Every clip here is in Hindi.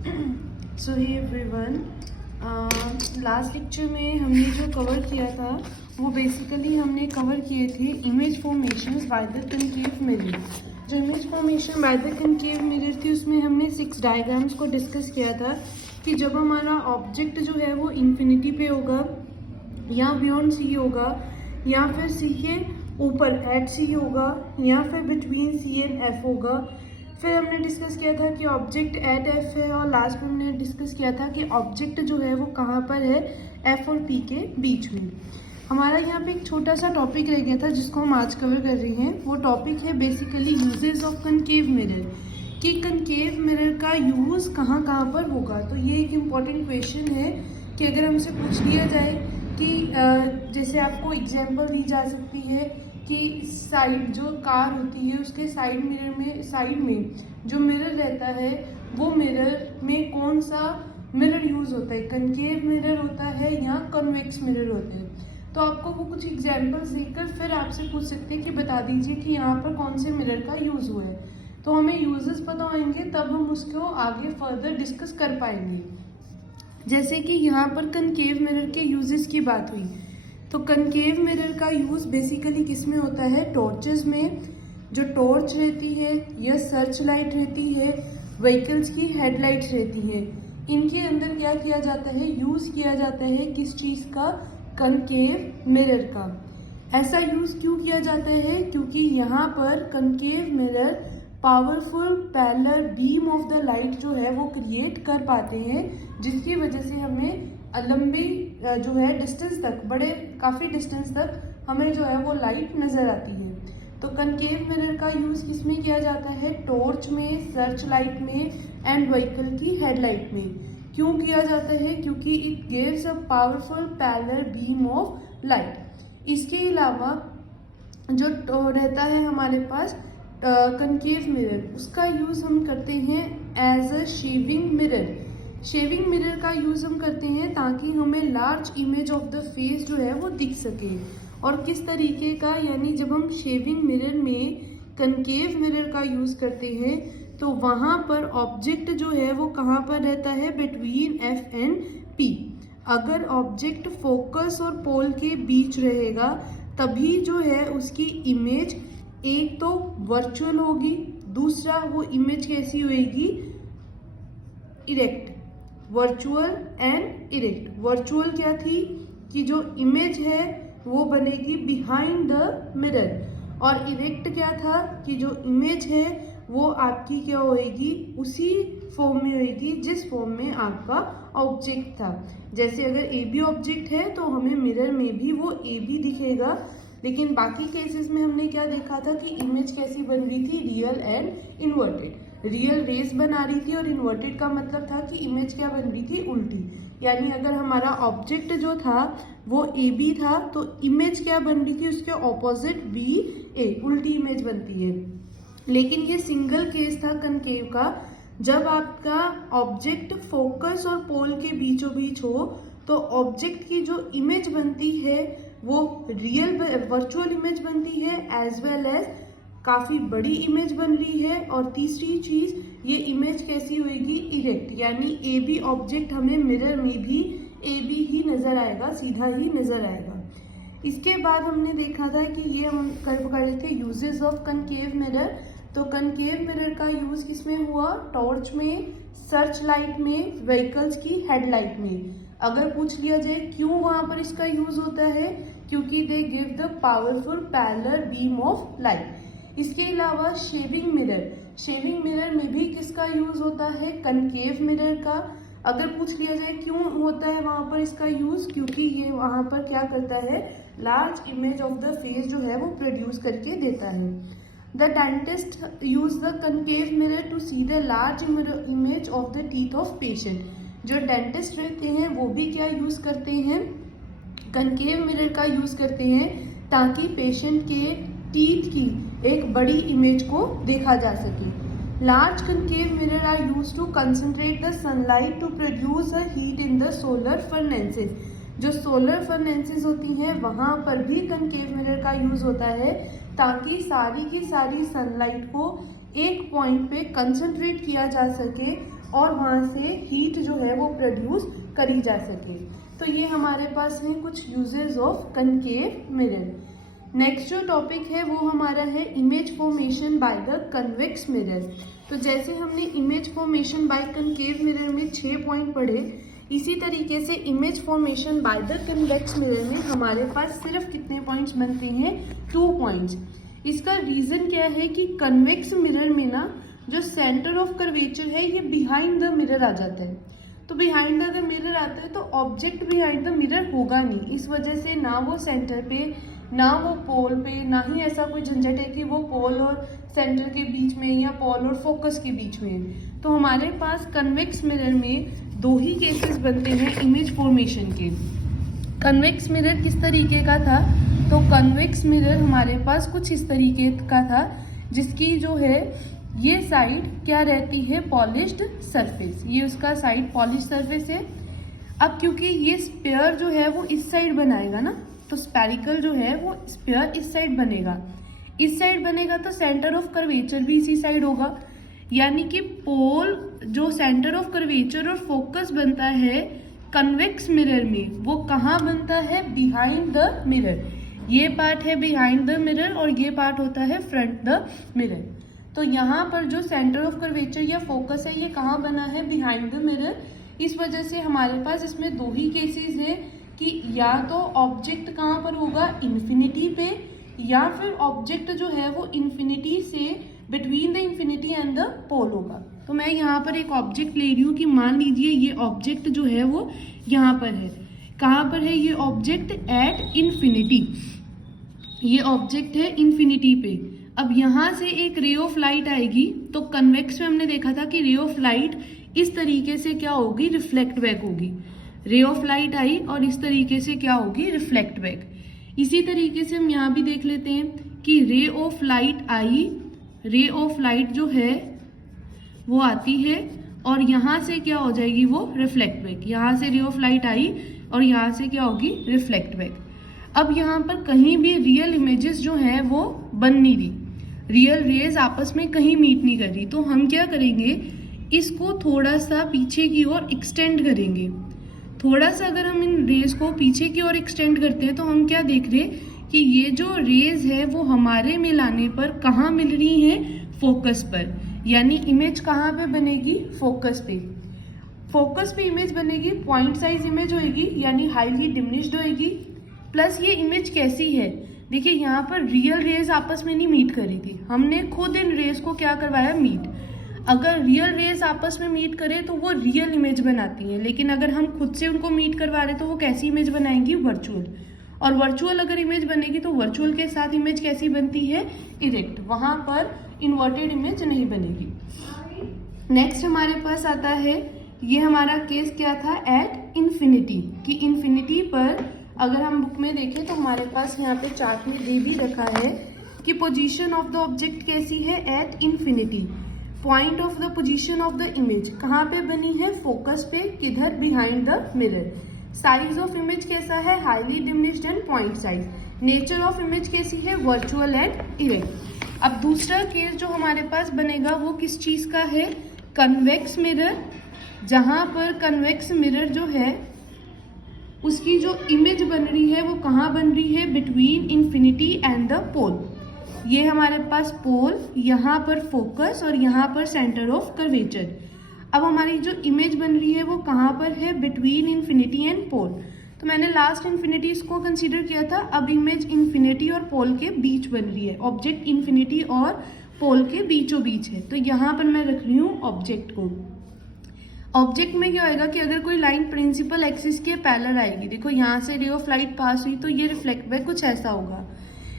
सो हे एवरीवन, लास्ट लेक्चर में हमने जो कवर किया था वो बेसिकली हमने कवर किए थे image formations by the concave mirror. जो image formation by the concave mirror थी उसमें हमने 6 डायग्राम्स को डिस्कस किया था कि जब हमारा ऑब्जेक्ट जो है वो इन्फिनिटी पे होगा या बियॉन्ड सी होगा या फिर सी के ऊपर एट सी होगा या फिर बिटवीन सी एंड एफ होगा। फिर हमने डिस्कस किया था कि ऑब्जेक्ट एट एफ है और लास्ट में हमने डिस्कस किया था कि ऑब्जेक्ट जो है वो कहाँ पर है, एफ और पी के बीच में। हमारा यहाँ पे एक छोटा सा टॉपिक रह गया था जिसको हम आज कवर कर रहे हैं। वो टॉपिक है basically uses of concave mirror, कि कनकेव मिरर का यूज़ कहाँ कहाँ पर होगा। तो ये एक इम्पॉर्टेंट क्वेश्चन है कि अगर हमसे पूछ लिया जाए कि जैसे आपको एग्जाम्पल दी जा सकती है कि साइड जो कार होती है उसके साइड में जो मिरर रहता है वो मिरर में कौन सा मिरर यूज़ होता है, कनकेव मिरर होता है या कन्वेक्स मिरर होते हैं। तो आपको वो कुछ एग्जाम्पल्स देकर फिर आपसे पूछ सकते हैं कि बता दीजिए कि यहाँ पर कौन से मिरर का यूज़ हुआ है। तो हमें यूजेस पता होंगे तब हम उसको आगे फर्दर डिस्कस कर पाएंगे। जैसे कि यहाँ पर कनकेव मिरर के यूजेस की बात हुई, तो कनकेव मिरर का यूज़ बेसिकली किस में होता है, टॉर्चेस में। जो टॉर्च रहती है या सर्च लाइट रहती है, व्हीकल्स की हेडलाइट्स रहती है, इनके अंदर क्या किया जाता है, यूज़ किया जाता है किस चीज़ का, कनकेव मिरर का। ऐसा यूज़ क्यों किया जाता है, क्योंकि यहाँ पर concave mirror powerful parallel beam of the light जो है वो क्रिएट कर पाते हैं, जिसकी वजह से हमें लंबी जो है डिस्टेंस तक, काफ़ी डिस्टेंस तक हमें जो है वो लाइट नज़र आती है। तो कनकेव मिरर का यूज़ किसमें किया जाता है, टॉर्च में, सर्च लाइट में एंड व्हीकल की हेडलाइट में। क्यों किया जाता है, क्योंकि it gives a powerful parallel beam of light. इसके अलावा जो रहता है हमारे पास कनकेव मिरर, उसका यूज़ हम करते हैं as a shaving mirror. Shaving mirror का यूज़ हम करते हैं ताकि हमें large image of the face जो है वो दिख सके। और किस तरीके का, यानी जब हम शेविंग मिरर में कनकेव मिरर का यूज़ करते हैं तो वहाँ पर ऑब्जेक्ट जो है वो कहाँ पर रहता है, बिटवीन एफ एंड पी। अगर ऑब्जेक्ट फोकस और पोल के बीच रहेगा तभी जो है उसकी इमेज एक तो वर्चुअल होगी, दूसरा वो इमेज कैसी होएगी, erect. Virtual and erect. Virtual क्या थी कि जो इमेज है वो बनेगी बिहाइंड द मिरर, और इरेक्ट क्या था कि जो इमेज है वो आपकी क्या होएगी, उसी फॉर्म में होएगी जिस फॉर्म में आपका ऑब्जेक्ट था। जैसे अगर ए बी ऑब्जेक्ट है तो हमें मिरर में भी वो ए बी दिखेगा, लेकिन बाकी केसेस में हमने क्या देखा था कि इमेज कैसी बन रही थी, रियल एंड इन्वर्टेड। रियल रेस बना रही थी और इन्वर्टेड का मतलब था कि इमेज क्या बन रही थी, उल्टी। यानी अगर हमारा ऑब्जेक्ट जो था वो ए बी था तो इमेज क्या बन रही थी, उसके ऑपोजिट बी ए, उल्टी इमेज बनती है। लेकिन ये सिंगल केस था कनकेव का, जब आपका ऑब्जेक्ट फोकस और पोल के बीचों बीच हो तो ऑब्जेक्ट की जो इमेज बनती है वो रियल वर्चुअल इमेज बनती है, एज वेल एज काफ़ी बड़ी इमेज बन रही है। और तीसरी चीज़, ये इमेज कैसी होएगी, इरेक्ट, यानी ए बी ऑब्जेक्ट हमें मिरर में भी ए बी ही नज़र आएगा, सीधा ही नज़र आएगा। इसके बाद हमने देखा था कि ये हम कर रहे थे यूजेस ऑफ कनकेव मिरर। तो कनकेव मिरर का यूज़ किसमें हुआ, टॉर्च में, सर्च लाइट में, व्हीकल्स की हेडलाइट में। अगर पूछ लिया जाए क्यों वहाँ पर इसका यूज़ होता है, क्योंकि they give the powerful parallel beam of light. इसके अलावा शेविंग मिरर, शेविंग मिरर में भी किसका यूज़ होता है, कनकेव मिरर का। अगर पूछ लिया जाए क्यों होता है वहाँ पर इसका यूज़, क्योंकि ये वहाँ पर क्या करता है, large image of the face जो है वो प्रोड्यूस करके देता है। The dentist use the concave mirror to see the large image of the teeth of patient. जो डेंटिस्ट रहते हैं वो भी क्या यूज़ करते हैं, कनकेव मिरर का यूज़ करते हैं ताकि पेशेंट के टीथ की एक बड़ी इमेज को देखा जा सके। Large concave mirror are use to concentrate the sunlight to produce a heat in the solar furnaces. जो सोलर फर्नेसेस होती हैं वहाँ पर भी कनकेव मिरर का यूज़ होता है ताकि सारी की सारी सनलाइट को एक पॉइंट पे कंसंट्रेट किया जा सके और वहाँ से हीट जो है वो प्रोड्यूस करी जा सके। तो ये हमारे पास हैं कुछ uses of concave mirror. Next जो टॉपिक है वो हमारा है image formation by the convex mirror. तो जैसे हमने image formation bye concave mirror में 6 पॉइंट पढ़े, इसी तरीके से image formation by the convex mirror में हमारे पास सिर्फ कितने पॉइंट्स बनते हैं? 2 पॉइंट्स। इसका रीज़न क्या है कि कन्वेक्स मिरर में ना जो सेंटर ऑफ कर्वेचर है ये बिहाइंड द मिरर आ जाता है। तो बिहाइंड द मिरर आता है तो ऑब्जेक्ट बिहाइंड द मिरर होगा नहीं, इस वजह से ना वो सेंटर पे, ना वो पोल पे, ना ही ऐसा कोई झंझट है कि वो पोल और सेंटर के बीच में या पोल और फोकस के बीच में है। तो हमारे पास कन्वेक्स मिरर में 2 ही केसेस बनते हैं इमेज फॉर्मेशन के। कन्वेक्स मिरर किस तरीके का था? तो कन्वेक्स मिरर हमारे पास कुछ इस तरीके का था, जिसकी जो है ये साइड क्या रहती है? Polished surface. ये उसका साइड पॉलिश सरफेस है। अब क्योंकि ये स्पेयर जो है वो इस साइड बनाएगा ना, तो स्पेरिकल जो है वो स्पेयर इस साइड बनेगा। इस साइड बनेगा तो सेंटर ऑफ कर्वेचर भी इसी साइड होगा, यानी कि पोल जो सेंटर ऑफ कर्वेचर और फोकस बनता है कन्वेक्स मिरर में, वो कहाँ बनता है? Behind the mirror. ये पार्ट है बिहाइंड द मिरर और ये पार्ट होता है फ्रंट द मिरर। तो यहाँ पर जो सेंटर ऑफ कर्वेचर या फोकस है ये कहाँ बना है? Behind the mirror. इस वजह से हमारे पास इसमें 2 ही केसेस है कि या तो ऑब्जेक्ट कहाँ पर होगा? इन्फिनिटी पे, या फिर ऑब्जेक्ट जो है वो इन्फिनिटी से between the infinity and the pole होगा। तो मैं यहाँ पर एक ऑब्जेक्ट ले रही हूँ कि मान लीजिए ये ऑब्जेक्ट जो है वो यहाँ पर है। कहाँ पर है ये ऑब्जेक्ट? At infinity. ये ऑब्जेक्ट है इन्फिनिटी पे। अब यहाँ से एक रे ऑफ लाइट आएगी, तो कन्वेक्स में हमने देखा था कि रे ऑफ लाइट इस तरीके से क्या होगी? रिफ्लेक्ट बैक होगी। रे ऑफ लाइट आई और इस तरीके से क्या होगी? Reflect back. इसी तरीके से हम यहाँ भी देख लेते हैं कि ray of light I, ray of light जो है वो आती है और यहाँ से क्या हो जाएगी? वो रिफ्लेक्ट बैक। यहाँ से रे ऑफ लाइट आई और यहाँ से क्या होगी? Reflect back. अब यहाँ पर कहीं भी रियल इमेजेस जो हैं वो बन नहीं रही, रियल रेज आपस में कहीं मीट नहीं कर रही। तो हम क्या करेंगे? इसको थोड़ा सा पीछे की ओर एक्सटेंड करेंगे। थोड़ा सा अगर हम इन रेज को पीछे की ओर एक्सटेंड करते हैं तो हम क्या देख रहे हैं कि ये जो रेज है वो हमारे में लाने पर कहाँ मिल रही है? फोकस पर। यानी इमेज कहाँ पे बनेगी? फोकस पे। फोकस पे इमेज बनेगी, पॉइंट साइज इमेज होगी, यानी हाईली डिमिनिश्ड होगी। प्लस ये इमेज कैसी है? देखिए यहाँ पर रियल रेज आपस में नहीं मीट कर रही थी, हमने खुद इन रेज को क्या करवाया? मीट। अगर रियल रेज आपस में मीट करे तो वो रियल इमेज बनाती हैं, लेकिन अगर हम खुद से उनको मीट करवा रहे तो वो कैसी इमेज बनाएंगी? वर्चुअल। और वर्चुअल अगर इमेज बनेगी तो वर्चुअल के साथ इमेज कैसी बनती है? इरेक्ट। वहाँ पर इन्वर्टेड इमेज नहीं बनेगी। नेक्स्ट हमारे पास आता है, ये हमारा केस क्या था? At infinity. कि इन्फिनिटी पर अगर हम बुक में देखें तो हमारे पास यहाँ पे चार्ट में दे भी रखा है कि पोजीशन ऑफ द ऑब्जेक्ट कैसी है? At infinity. Point of the position of the image कहाँ पे बनी है? फोकस पे। किधर? Behind the mirror. Size of image कैसा है? Highly diminished and point size. Nature of image कैसी है? Virtual and erect. अब दूसरा केस जो हमारे पास बनेगा वो किस चीज का है? Convex mirror. जहां पर कन्वेक्स मिरर जो है उसकी जो इमेज बन रही है वो कहाँ बन रही है? बिटवीन इन्फिनिटी एंड द पोल। ये हमारे पास पोल, यहाँ पर फोकस और यहाँ पर सेंटर ऑफ कर्वेचर। अब हमारी जो इमेज बन रही है वो कहाँ पर है? Between infinity and pole. तो मैंने लास्ट इन्फिनिटी इसको कंसीडर किया था, अब इमेज इन्फिनिटी और पोल के बीच बन रही है। ऑब्जेक्ट इन्फिनिटी और पोल के बीचों बीच है, तो यहाँ पर मैं रख रही हूँ ऑब्जेक्ट को। ऑब्जेक्ट में क्या होगा कि अगर कोई लाइन प्रिंसिपल एक्सिस के पैरेलल आएगी, देखो यहाँ से रे ऑफ लाइट पास हुई तो ये रिफ्लेक्ट बैक कुछ ऐसा होगा,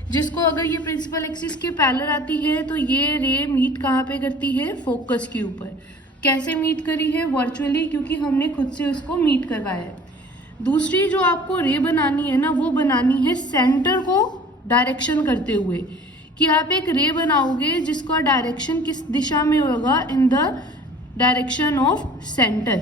जिसको अगर ये प्रिंसिपल एक्सिस के पैरेलल आती है तो ये रे मीट कहाँ पे करती है? फोकस के ऊपर। कैसे मीट करी है? वर्चुअली, क्योंकि हमने खुद से उसको मीट करवाया है। दूसरी जो आपको रे बनानी है ना, वो बनानी है सेंटर को डायरेक्शन करते हुए, कि आप एक रे बनाओगे जिसका डायरेक्शन किस दिशा में होगा? In the direction of centre.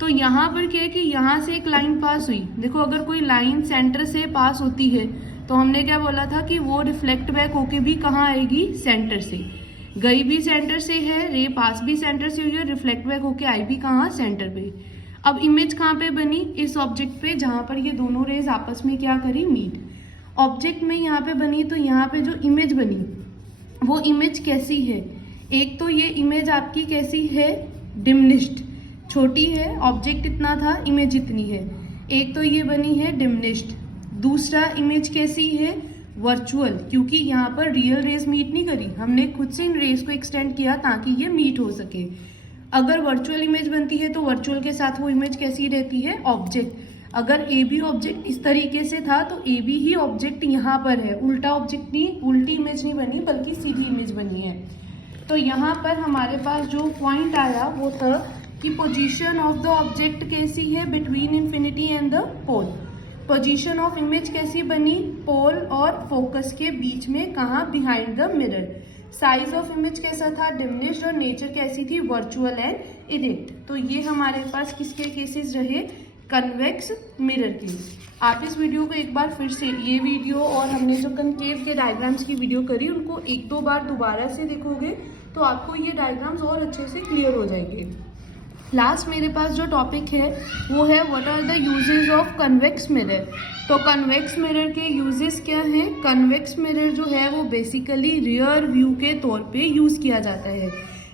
तो यहाँ पर क्या है कि यहाँ से एक लाइन पास हुई, देखो अगर कोई लाइन सेंटर से पास होती है तो हमने क्या बोला था कि वो रिफ्लेक्ट बैक होके भी कहाँ आएगी? सेंटर से। गई भी सेंटर से है, रे पास भी सेंटर से हुई है, रिफ्लेक्ट बैक होके आई भी कहाँ, सेंटर पे। अब इमेज कहाँ पे बनी, इस ऑब्जेक्ट पे जहाँ पर ये दोनों रेज आपस में क्या करी, मीट। ऑब्जेक्ट में यहाँ पे बनी, तो यहाँ पे जो इमेज बनी वो इमेज कैसी है, एक तो ये इमेज आपकी कैसी है, डिमिनिश्ड, छोटी है, ऑब्जेक्ट इतना था, इमेज इतनी है, एक तो ये बनी है डिमिनिश्ड। दूसरा इमेज कैसी है, वर्चुअल, क्योंकि यहाँ पर रियल रेज मीट नहीं करी, हमने खुद से इन रेज को एक्सटेंड किया ताकि ये मीट हो सके। अगर वर्चुअल इमेज बनती है तो वर्चुअल के साथ वो इमेज कैसी रहती है, ऑब्जेक्ट। अगर ए बी ऑब्जेक्ट इस तरीके से था तो ए बी ही ऑब्जेक्ट यहाँ पर है, उल्टा ऑब्जेक्ट नहीं, उल्टी इमेज नहीं बनी बल्कि सीधी इमेज बनी है। तो यहाँ पर हमारे पास जो पॉइंट आया वो था कि पोजीशन ऑफ द ऑब्जेक्ट कैसी है, between infinity and the pole. Position of image कैसी बनी, पोल और फोकस के बीच में, कहाँ, behind the mirror. Size of image कैसा था, डिमिनिश्ड, और नेचर कैसी थी, वर्चुअल एंड इरेक्ट। तो ये हमारे पास किसके केसेस रहे, कन्वेक्स मिरर के। आप इस वीडियो को एक बार फिर से, ये वीडियो और हमने जो कनकेव के डायग्राम्स की वीडियो करी उनको एक दो बार दोबारा से देखोगे तो आपको ये डायग्राम्स और अच्छे से क्लियर हो जाएंगे। लास्ट मेरे पास जो टॉपिक है वो है what are the uses of convex mirror. तो कन्वेक्स मिरर के यूजेस क्या हैं, कन्वेक्स मिरर जो है वो बेसिकली रियर व्यू के तौर पे यूज़ किया जाता है।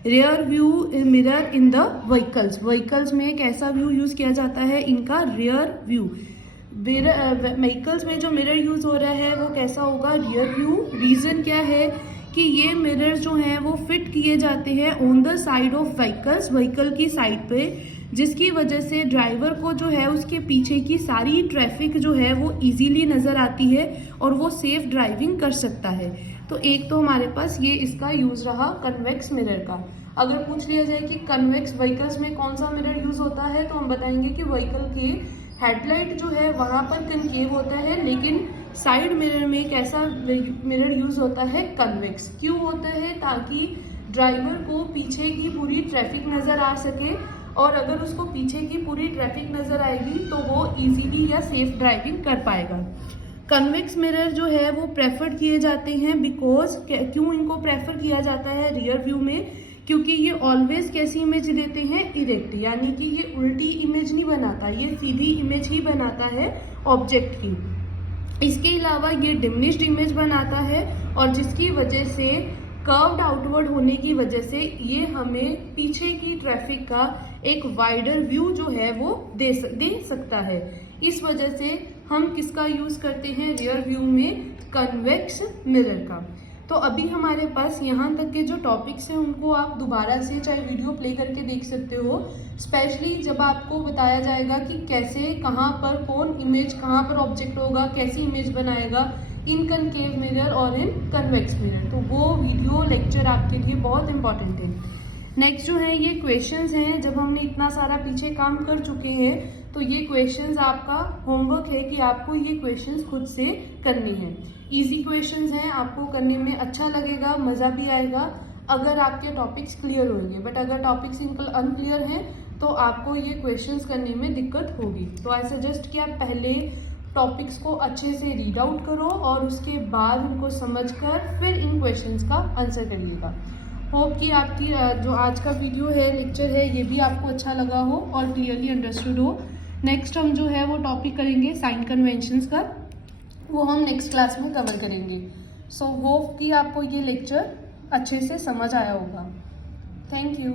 Rear view mirror in the vehicles में एक ऐसा व्यू यूज़ किया जाता है, इनका रियर व्यू। व्हीकल्स में जो मिरर यूज़ हो रहा है वो कैसा होगा, रियर व्यू। रीज़न क्या है कि ये मिरर जो हैं वो फिट किए जाते हैं on the side of vehicle की साइड पे, जिसकी वजह से ड्राइवर को जो है उसके पीछे की सारी ट्रैफिक जो है वो इजीली नज़र आती है और वो सेफ ड्राइविंग कर सकता है। तो एक तो हमारे पास ये इसका यूज़ रहा कन्वेक्स मिरर का। अगर पूछ लिया जाए कि कन्वेक्स व्हीकल्स में कौन सा मिरर यूज़ होता है तो हम बताएंगे कि व्हीकल के हेडलाइट जो है वहाँ पर कनकेव होता है, लेकिन साइड मिरर में कैसा मिरर यूज़ होता है, कन्वेक्स। क्यों होता है, ताकि ड्राइवर को पीछे की पूरी ट्रैफिक नज़र आ सके, और अगर उसको पीछे की पूरी ट्रैफिक नज़र आएगी तो वो इजीली या सेफ ड्राइविंग कर पाएगा। कन्वेक्स मिरर जो है वो प्रेफर्ड किए जाते हैं बिकॉज, क्यों इनको प्रेफर किया जाता है रियर व्यू में, क्योंकि ये ऑलवेज कैसी इमेज देते हैं, इरेक्ट, यानी कि ये उल्टी इमेज नहीं बनाता, ये सीधी इमेज ही बनाता है ऑब्जेक्ट की। इसके अलावा ये डिमिनिश्ड इमेज बनाता है और जिसकी वजह से कर्व्ड आउटवर्ड होने की वजह से ये हमें पीछे की ट्रैफिक का एक वाइडर व्यू जो है वो दे सकता है। इस वजह से हम किसका यूज़ करते हैं रियर व्यू में, कन्वेक्स मिरर का। तो अभी हमारे पास यहाँ तक के जो टॉपिक्स हैं उनको आप दोबारा से चाहे वीडियो प्ले करके देख सकते हो, स्पेशली जब आपको बताया जाएगा कि कैसे, कहाँ पर कौन इमेज, कहाँ पर ऑब्जेक्ट होगा, कैसी इमेज बनाएगा इन कनकेव मिरर और इन कन्वेक्स मिरर। तो वो वीडियो लेक्चर आपके लिए बहुत इंपॉर्टेंट है। नेक्स्ट जो है ये क्वेश्चंस हैं। जब हमने इतना सारा पीछे काम कर चुके हैं तो ये क्वेश्चंस आपका होमवर्क है कि आपको ये क्वेश्चंस खुद से करने हैं। इजी क्वेश्चंस हैं, आपको करने में अच्छा लगेगा, मज़ा भी आएगा अगर आपके टॉपिक्स क्लियर होंगे। बट अगर टॉपिक्स अनक्लियर हैं तो आपको ये क्वेश्चंस करने में दिक्कत होगी। तो आई सजेस्ट कि आप पहले टॉपिक्स को अच्छे से रीड आउट करो और उसके बाद उनको समझकर फिर इन क्वेश्चंस का आंसर करिएगा। होप कि आपकी जो आज का वीडियो है, लेक्चर है, ये भी आपको अच्छा लगा हो और क्लियरली अंडरस्टूड हो। नेक्स्ट हम जो है वो टॉपिक करेंगे साइन कन्वेंशंस का, वो हम नेक्स्ट क्लास में कवर करेंगे। सो होप कि आपको ये लेक्चर अच्छे से समझ आया होगा। Thank you.